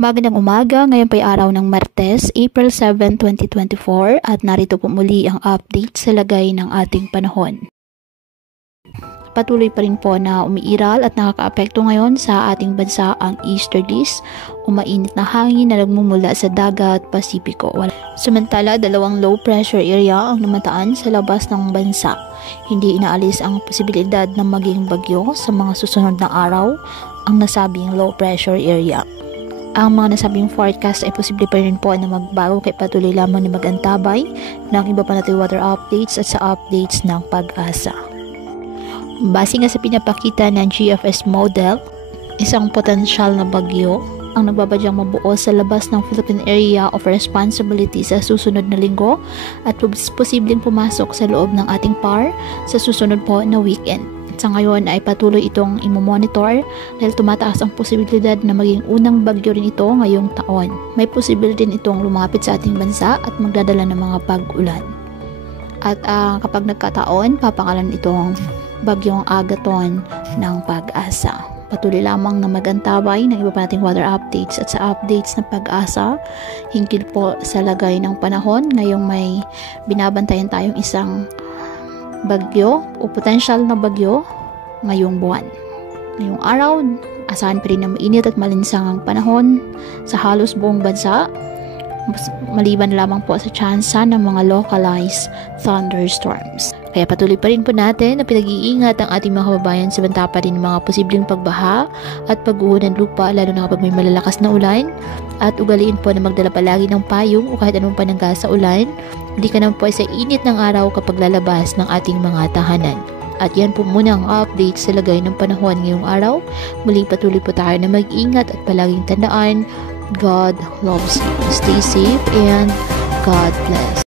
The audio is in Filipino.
Magandang umaga, ngayon po'y araw ng Martes, April 7, 2024 at narito po muli ang update sa lagay ng ating panahon. Patuloy pa rin po na umiiral at nakakaapekto ngayon sa ating bansa ang easterlies o mainit na hangin na nagmumula sa dagat Pasipiko. Samantala, dalawang low pressure area ang namataan sa labas ng bansa. Hindi inaalis ang posibilidad na maging bagyo sa mga susunod na araw ang nasabing low pressure area. Ang mga nasabing forecast ay posible pa rin po na magbago kaya patuloy lamang na mag-antabay ng iba pa nating weather updates at sa updates ng Pag-asa. Base nga sa pinapakita ng GFS model, isang potensyal na bagyo ang nagbabadyang mabuo sa labas ng Philippine Area of Responsibility sa susunod na linggo at posibleng pumasok sa loob ng ating PAR sa susunod po na weekend. Sa ngayon ay patuloy itong imomonitor dahil tumataas ang posibilidad na maging unang bagyo rin ito ngayong taon. May posibilidad din itong lumapit sa ating bansa at magdadala ng mga pag-ulan. At kapag nagkataon, papangalan itong bagyong Agaton ng Pag-asa. Patuloy lamang na magantabay ng iba pa nating weather updates at sa updates ng Pag-asa hinggil po sa lagay ng panahon. Ngayong may binabantayan tayong isang bagyo o potential na bagyo ngayong buwan. Ngayong araw, asahan pa rin na mainit at malinsang ang panahon sa halos buong bansa, maliban lamang po sa tsansa ng mga localized thunderstorms. Kaya patuloy pa rin po natin na pinag-iingat ang ating mga kababayan sa banta pa rin ng mga posibleng pagbaha at pag-uho ng lupa lalo na kapag may malalakas na ulan, at ugaliin po na magdala palagi ng payong o kahit anong panangga sa ulan. Hindi ka naman po sa init ng araw kapag lalabas ng ating mga tahanan. At yan po muna ang update sa lagay ng panahon ngayong araw. Muli patuloy po tayo na mag-ingat at palaging tandaan, God loves you. Stay safe and God bless.